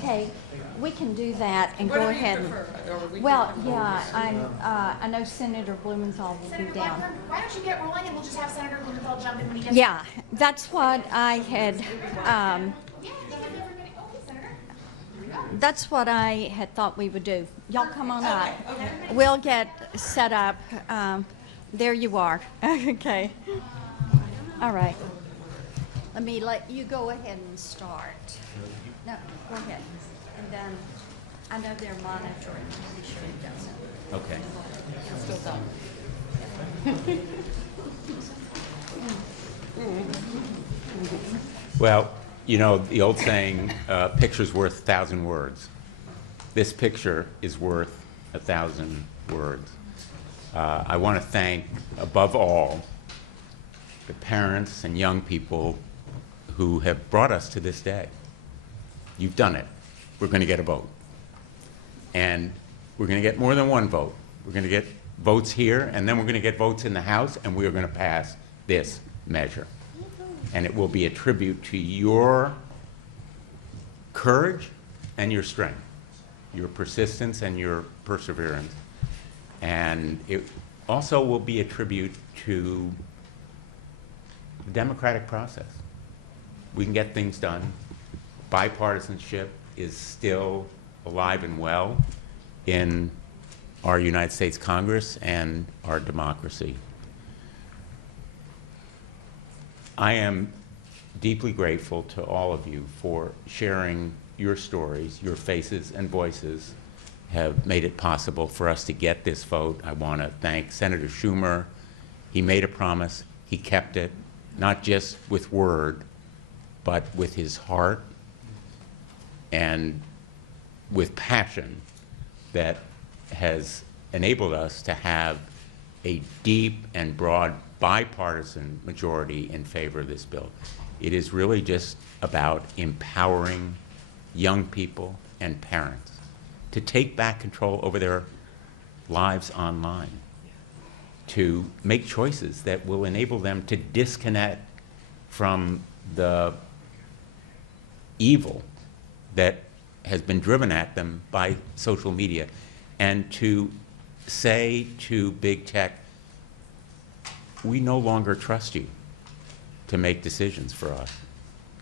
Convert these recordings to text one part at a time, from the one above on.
Okay, we can do that and What go do you ahead. prefer? Or we Well, can- yeah, I know Senator Blumenthal will be Senator down. Blackburn, why don't you get rolling and we'll just have Senator Blumenthal jump in when he does. Yeah, that's what I had. Yeah, go ahead, everybody. Oh, Senator. That's what I had thought we would do. Y'all come on up. Okay. We'll get set up. There you are. Okay. All right. Let me let you go ahead and start. No, go ahead. And then I know they're monitoring. Be sure it doesn't. Okay. Well, you know, the old saying, picture's worth 1,000 words. This picture is worth 1,000 words. I want to thank, above all, the parents and young people who have brought us to this day. You've done it. We're going to get a vote. And we're going to get more than one vote. We're going to get votes here, and then we're going to get votes in the House, and we are going to pass this measure. And it will be a tribute to your courage and your strength, your persistence and your perseverance. And it also will be a tribute to the democratic process. We can get things done. Bipartisanship is still alive and well in our United States Congress and our democracy. I am deeply grateful to all of you for sharing your stories. Your faces and voices have made it possible for us to get this vote. I want to thank Senator Schumer. He made a promise. He kept it, not just with word, but with his heart and with passion that has enabled us to have a deep and broad bipartisan majority in favor of this bill. It is really just about empowering young people and parents to take back control over their lives online, to make choices that will enable them to disconnect from the evil that has been driven at them by social media, and to say to big tech, we no longer trust you to make decisions for us.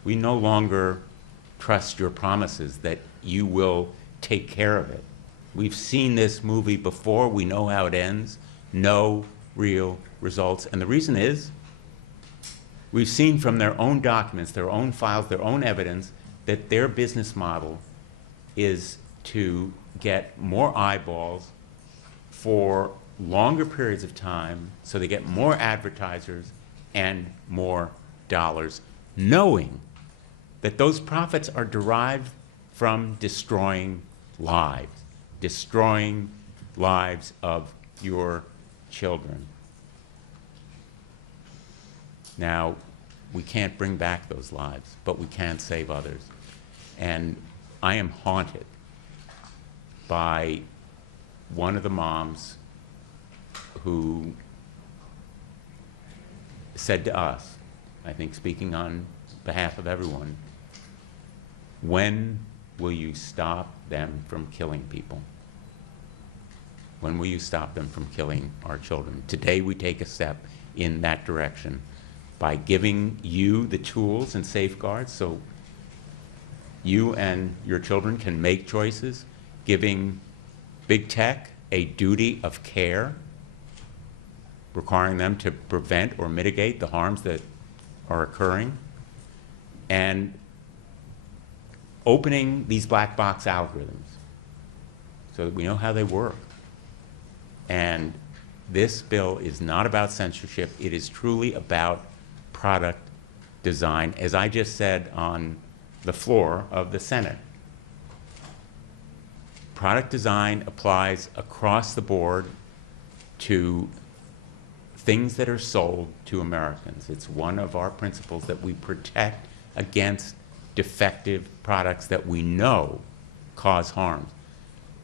We no longer trust your promises that you will take care of it. We've seen this movie before. We know how it ends. No real results. And the reason is, we've seen from their own documents, their own files, their own evidence, that their business model is to get more eyeballs for longer periods of time, so they get more advertisers and more dollars, knowing that those profits are derived from destroying lives of your children. Now, we can't bring back those lives, but we can save others. And I am haunted by one of the moms who said to us, I think speaking on behalf of everyone, when will you stop them from killing people? When will you stop them from killing our children? Today we take a step in that direction by giving you the tools and safeguards so you and your children can make choices, giving big tech a duty of care, requiring them to prevent or mitigate the harms that are occurring, and opening these black box algorithms so that we know how they work. And this bill is not about censorship. It is truly about product design, as I just said on the floor of the Senate. Product design applies across the board to things that are sold to Americans. It's one of our principles that we protect against defective products that we know cause harm.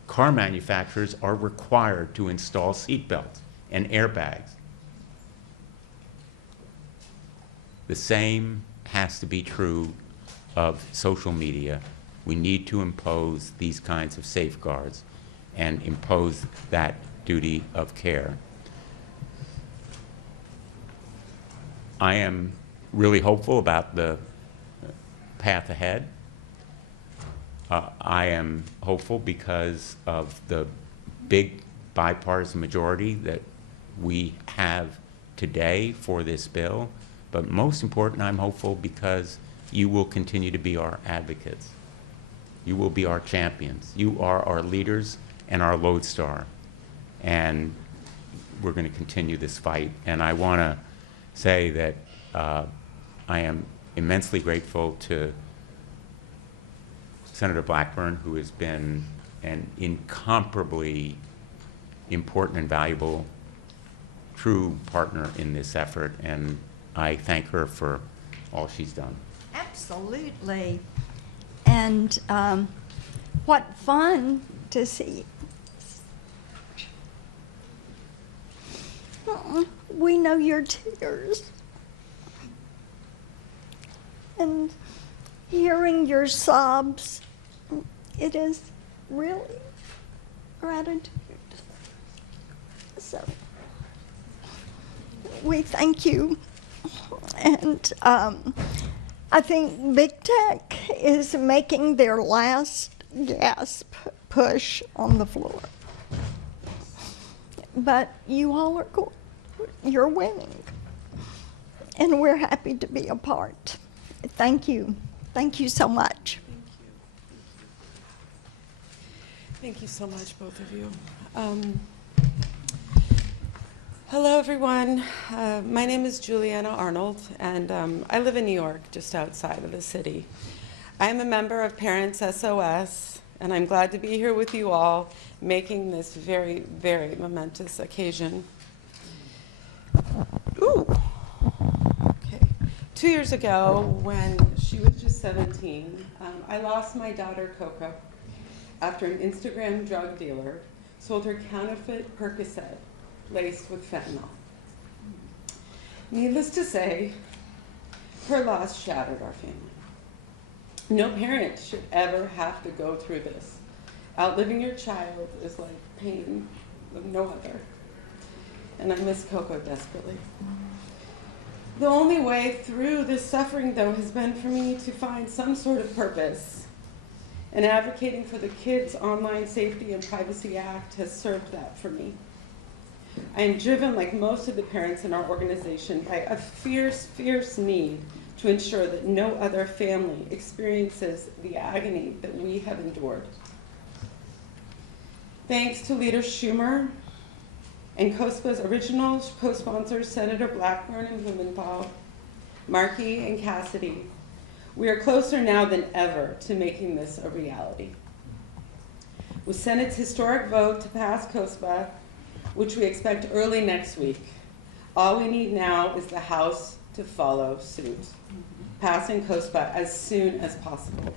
Car manufacturers are required to install seatbelts and airbags. The same has to be true of social media. We need to impose these kinds of safeguards and impose that duty of care. I am really hopeful about the path ahead. I am hopeful because of the big bipartisan majority that we have today for this bill. But most important, I'm hopeful because you will continue to be our advocates. You will be our champions. You are our leaders and our lodestar. And we're going to continue this fight. And I want to say that I am immensely grateful to Senator Blackburn, who has been an incomparably important and valuable true partner in this effort, and I thank her for all she's done. Absolutely. And what fun to see. We know your tears. And hearing your sobs, it is really gratitude. So we thank you. And I think Big Tech is making their last gasp push on the floor. But you all are cool. You're winning. And we're happy to be a part. Thank you. Thank you so much. Thank you so much, both of you. Hello, everyone. My name is Juliana Arnold, and I live in New York, just outside of the city. I am a member of Parents SOS, and I'm glad to be here with you all, making this very, very momentous occasion. Ooh. Okay. 2 years ago, when she was just 17, I lost my daughter, Coco, after an Instagram drug dealer sold her counterfeit Percocet laced with fentanyl. Needless to say, her loss shattered our family. No parent should ever have to go through this. Outliving your child is like pain of no other. And I miss Coco desperately. The only way through this suffering, though, has been for me to find some sort of purpose. And advocating for the Kids Online Safety and Privacy Act has served that for me. I am driven, like most of the parents in our organization, by a fierce, fierce need to ensure that no other family experiences the agony that we have endured. Thanks to Leader Schumer and COSPA's original co-sponsors, Senator Blackburn and Blumenthal, Markey and Cassidy, we are closer now than ever to making this a reality. With Senate's historic vote to pass COSPA, which we expect early next week, all we need now is the House to follow suit, passing COSPA as soon as possible.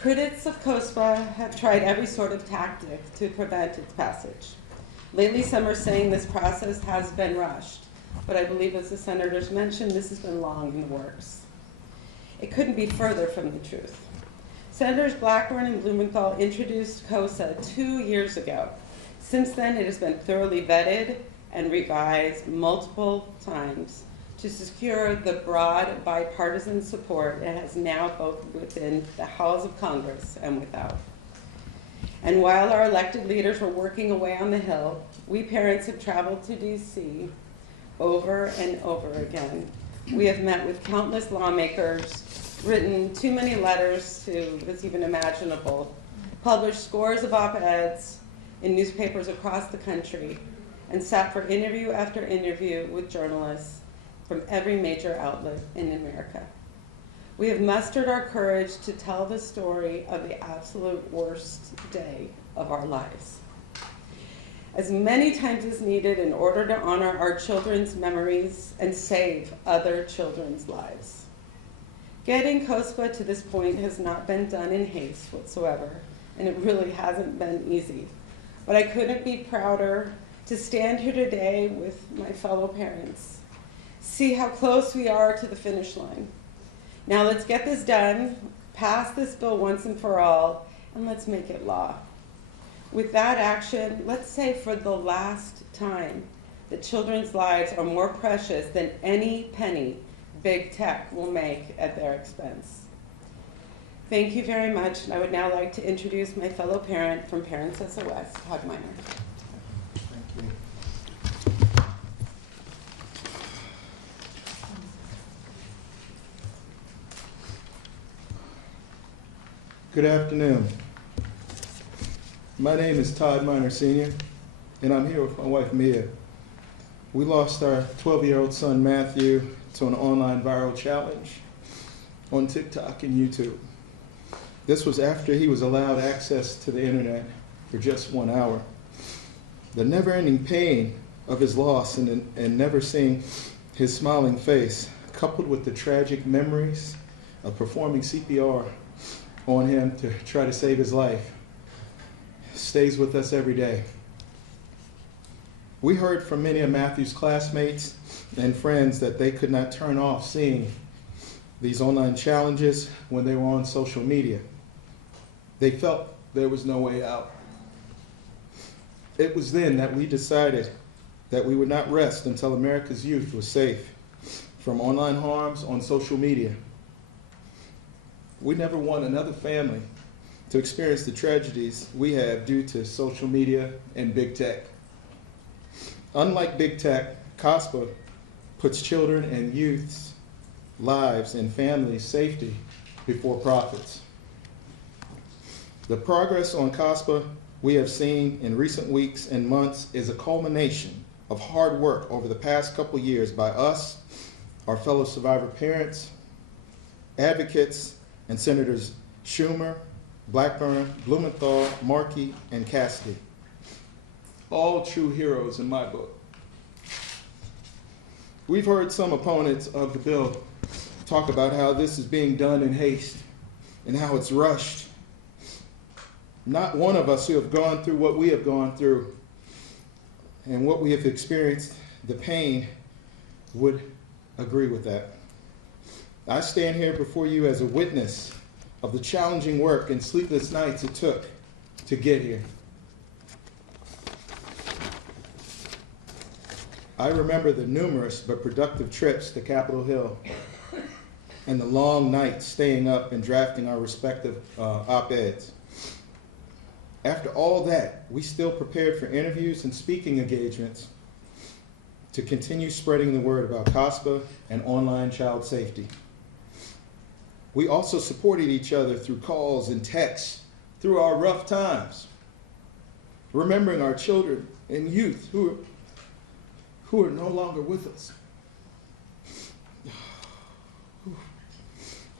Critics of COSPA have tried every sort of tactic to prevent its passage. Lately, some are saying this process has been rushed, but I believe, as the senators mentioned, this has been long in the works. It couldn't be further from the truth. Senators Blackburn and Blumenthal introduced COSA 2 years ago. Since then, it has been thoroughly vetted and revised multiple times to secure the broad bipartisan support it has now both within the halls of Congress and without. And while our elected leaders were working away on the Hill, we parents have traveled to DC over and over again. We have met with countless lawmakers, written too many letters to that's even imaginable, published scores of op-eds in newspapers across the country, and sat for interview after interview with journalists from every major outlet in America. We have mustered our courage to tell the story of the absolute worst day of our lives, as many times as needed in order to honor our children's memories and save other children's lives. Getting COSPA to this point has not been done in haste whatsoever, and it really hasn't been easy. But I couldn't be prouder to stand here today with my fellow parents, see how close we are to the finish line. Now let's get this done Pass this bill once and for all, and let's make it law. With that action, let's say for the last time that children's lives are more precious than any penny big tech will make at their expense. Thank you very much, and I would now like to introduce my fellow parent from Parents SOS, Todd Miner. Thank you. Good afternoon. My name is Todd Miner Sr., and I'm here with my wife Mia. We lost our 12-year-old son Matthew to an online viral challenge on TikTok and YouTube. This was after he was allowed access to the internet for just 1 hour. The never-ending pain of his loss and never seeing his smiling face, coupled with the tragic memories of performing CPR on him to try to save his life, stays with us every day. We heard from many of Matthew's classmates and friends that they could not turn off seeing these online challenges when they were on social media. They felt there was no way out. It was then that we decided that we would not rest until America's youth was safe from online harms on social media. We never want another family to experience the tragedies we have due to social media and big tech. Unlike big tech, COSPA puts children and youth's lives and families' safety before profits. The progress on COSPA we have seen in recent weeks and months is a culmination of hard work over the past couple years by us, our fellow survivor parents, advocates, and Senators Schumer, Blackburn, Blumenthal, Markey, and Cassidy. All true heroes in my book. We've heard some opponents of the bill talk about how this is being done in haste and how it's rushed. Not one of us who have gone through what we have gone through and what we have experienced, the pain, would agree with that. I stand here before you as a witness of the challenging work and sleepless nights it took to get here. I remember the numerous but productive trips to Capitol Hill and the long nights staying up and drafting our respective op-eds. After all that, we still prepared for interviews and speaking engagements to continue spreading the word about COSPA and online child safety. We also supported each other through calls and texts through our rough times, remembering our children and youth who are no longer with us.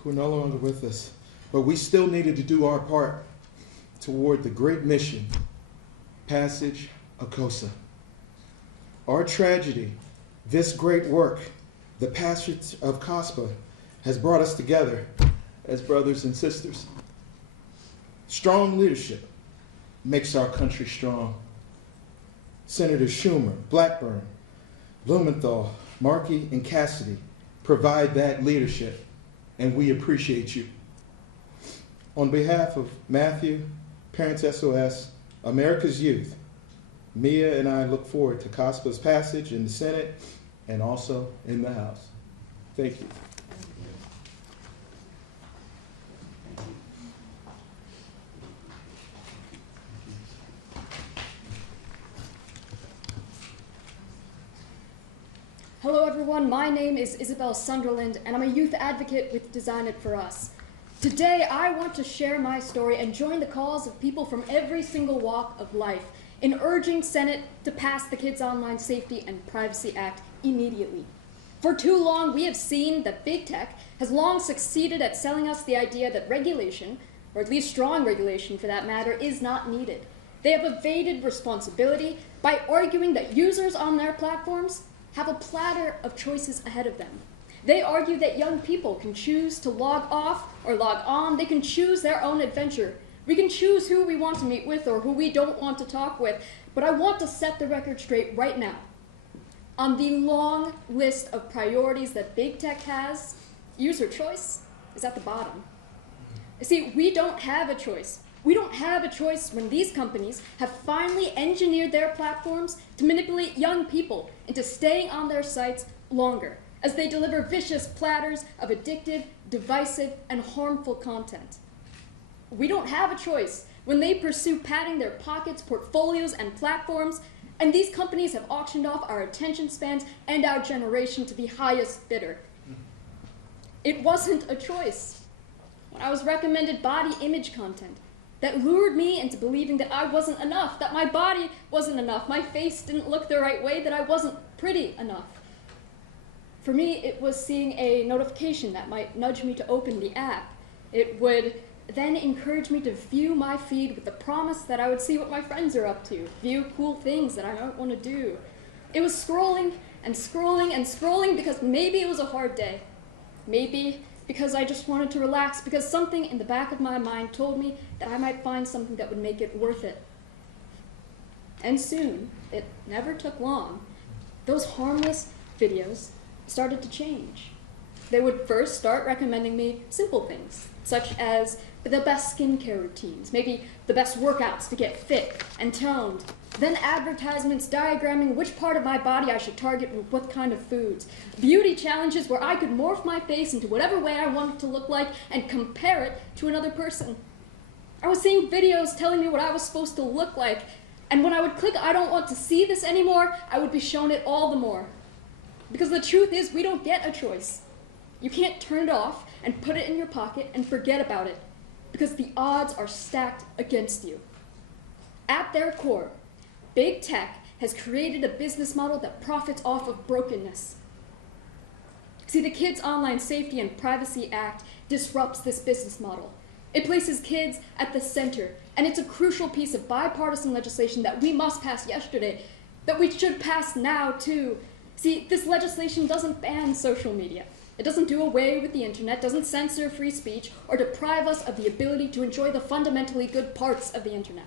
Who are no longer with us. But we still needed to do our part toward the great mission, passage of COSA. Our tragedy, this great work, the passage of COSPA, has brought us together as brothers and sisters. Strong leadership makes our country strong. Senators Schumer, Blackburn, Blumenthal, Markey, and Cassidy provide that leadership, and we appreciate you. On behalf of Matthew, Parents SOS, America's Youth, Mia and I look forward to COSPA's passage in the Senate and also in the House. Thank you. Hello everyone, my name is Isabel Sunderland and I'm a youth advocate with Design It For Us. Today I want to share my story and join the cause of people from every single walk of life in urging Senate to pass the Kids Online Safety and Privacy Act immediately. For too long we have seen that big tech has long succeeded at selling us the idea that regulation, or at least strong regulation for that matter, is not needed. They have evaded responsibility by arguing that users on their platforms have a platter of choices ahead of them. They argue that young people can choose to log off or log on. They can choose their own adventure. We can choose who we want to meet with or who we don't want to talk with. But I want to set the record straight right now. On the long list of priorities that big tech has, user choice is at the bottom. See, we don't have a choice. We don't have a choice when these companies have finally engineered their platforms to manipulate young people into staying on their sites longer, as they deliver vicious platters of addictive, divisive, and harmful content. We don't have a choice when they pursue padding their pockets, portfolios, and platforms, and these companies have auctioned off our attention spans and our generation to the highest bidder. It wasn't a choice. When I was recommended body image content that lured me into believing that I wasn't enough, that my body wasn't enough, my face didn't look the right way, that I wasn't pretty enough. For me, it was seeing a notification that might nudge me to open the app. It would then encourage me to view my feed with the promise that I would see what my friends are up to, view cool things that I might want to do. It was scrolling and scrolling and scrolling because maybe it was a hard day. Maybe because I just wanted to relax, because something in the back of my mind told me that I might find something that would make it worth it. And soon, it never took long, those harmless videos started to change. They would first start recommending me simple things, such as the best skincare routines, maybe the best workouts to get fit and toned, then advertisements diagramming which part of my body I should target with what kind of foods, beauty challenges where I could morph my face into whatever way I wanted to look like and compare it to another person. I was seeing videos telling me what I was supposed to look like, and when I would click I don't want to see this anymore, I would be shown it all the more. Because the truth is, we don't get a choice. You can't turn it off and put it in your pocket and forget about it, because the odds are stacked against you. At their core, big tech has created a business model that profits off of brokenness. See, the Kids Online Safety and Privacy Act disrupts this business model. It places kids at the center, and it's a crucial piece of bipartisan legislation that we must pass yesterday, that we should pass now too. See, this legislation doesn't ban social media. It doesn't do away with the internet, doesn't censor free speech, or deprive us of the ability to enjoy the fundamentally good parts of the internet.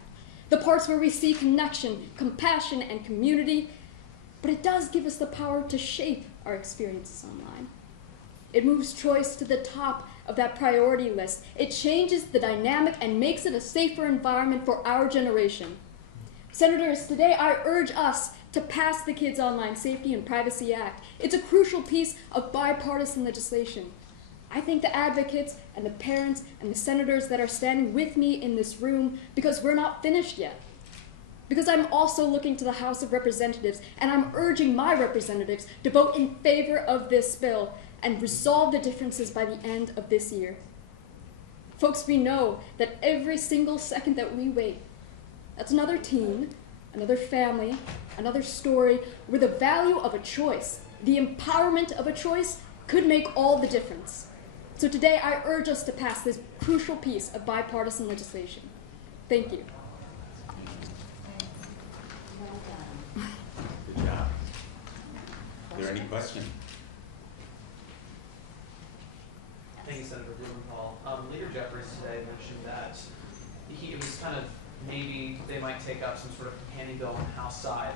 The parts where we see connection, compassion, and community, but it does give us the power to shape our experiences online. It moves choice to the top of that priority list. It changes the dynamic and makes it a safer environment for our generation. Senators, today I urge us to pass the Kids Online Safety and Privacy Act. It's a crucial piece of bipartisan legislation. I thank the advocates and the parents and the senators that are standing with me in this room, because we're not finished yet. Because I'm also looking to the House of Representatives, and I'm urging my representatives to vote in favor of this bill and resolve the differences by the end of this year. Folks, we know that every single second that we wait, that's another teen, another family, another story where the value of a choice, the empowerment of a choice, could make all the difference. So today I urge us to pass this crucial piece of bipartisan legislation. Thank you. Good job. Are there any questions? Thank you, Senator Blumenthal. Leader Jeffries today mentioned that it was kind of maybe they might take up some sort of companion bill on the House side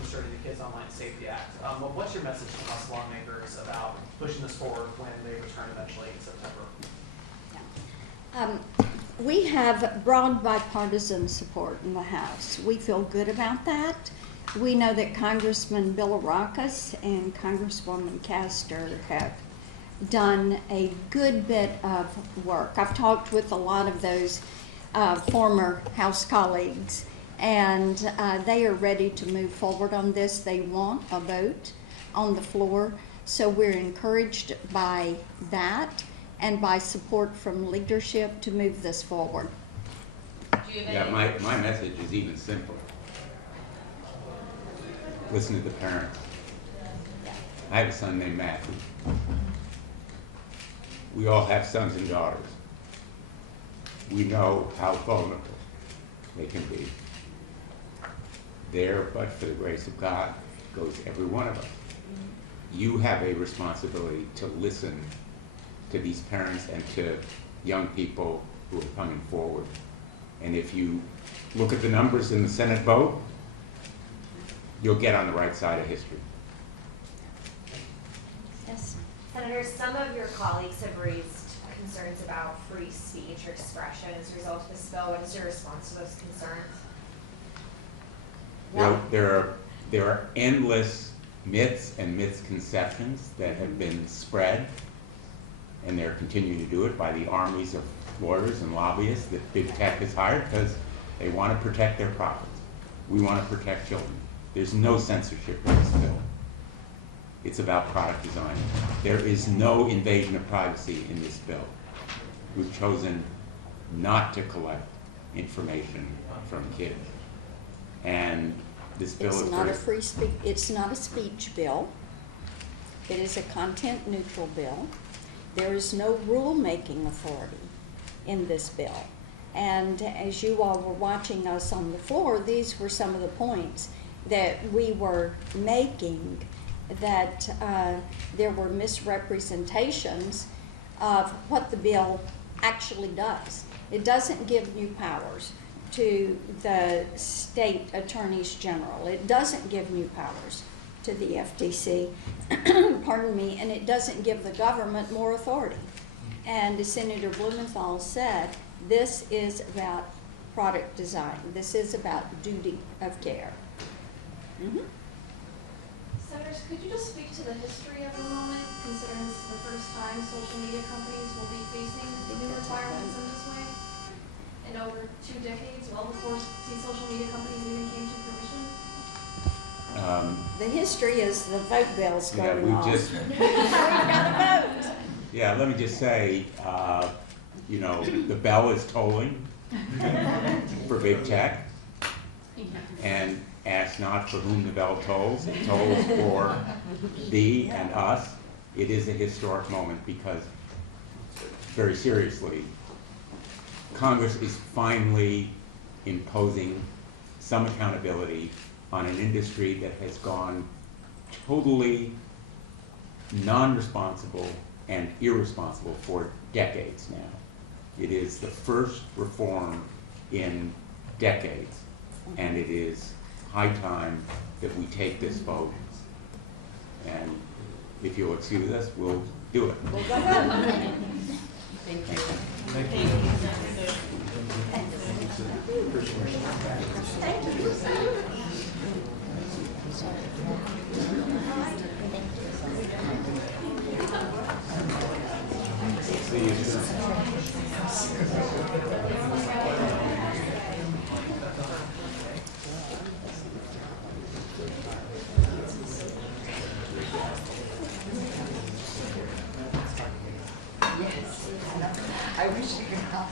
concerning the Kids Online Safety Act. What's your message to us lawmakers about pushing this forward when they return eventually in September? We have broad bipartisan support in the House. We feel good about that. We know that Congressman Bill Aracas and Congresswoman Castor have done a good bit of work. I've talked with a lot of those former House colleagues, and they are ready to move forward on this. They want a vote on the floor, so we're encouraged by that and by support from leadership to move this forward. Yeah, my message is even simpler. Listen to the parents. I have a son named Matthew. We all have sons and daughters. We know how vulnerable they can be. There, but for the grace of God, goes every one of us. You have a responsibility to listen to these parents and to young people who are coming forward. And if you look at the numbers in the Senate vote, you'll get on the right side of history. Yes. Senator, some of your colleagues have raised concerns about free speech or expression as a result of this bill. What is your response to those concerns? There are endless myths and misconceptions that have been spread, and they're continuing to do it by the armies of lawyers and lobbyists that big tech has hired because they want to protect their profits. We want to protect children. There's no censorship in this bill. It's about product design. There is no invasion of privacy in this bill. We've chosen not to collect information from kids. And this bill is Not a free speech. It's not a speech bill. It is a content neutral bill. There is no rule-making authority in this bill. And as you all were watching us on the floor, these were some of the points that we were making, that there were misrepresentations of what the bill actually does. It doesn't give new powers to the state attorneys general. It doesn't give new powers to the FTC, pardon me, and it doesn't give the government more authority. And as Senator Blumenthal said, this is about product design. This is about duty of care. Senators, could you just speak to the history of the moment, considering this is the first time social media companies will be facing new requirements in this way? In over 2 decades, well before these social media companies even came to fruition? The history is the vote bills Yeah, going we on. just- We've got to vote. Yeah, let me just say, you know, the bell is tolling for big tech. And ask not for whom the bell tolls. It tolls for thee and us. It is a historic moment because, very seriously, Congress is finally imposing some accountability on an industry that has gone totally non-responsible and irresponsible for decades now. It is the first reform in decades, and it is high time that we take this vote. And if you'll excuse us, we'll do it. We'll go vote. Thank you. See you soon. I wish you could help.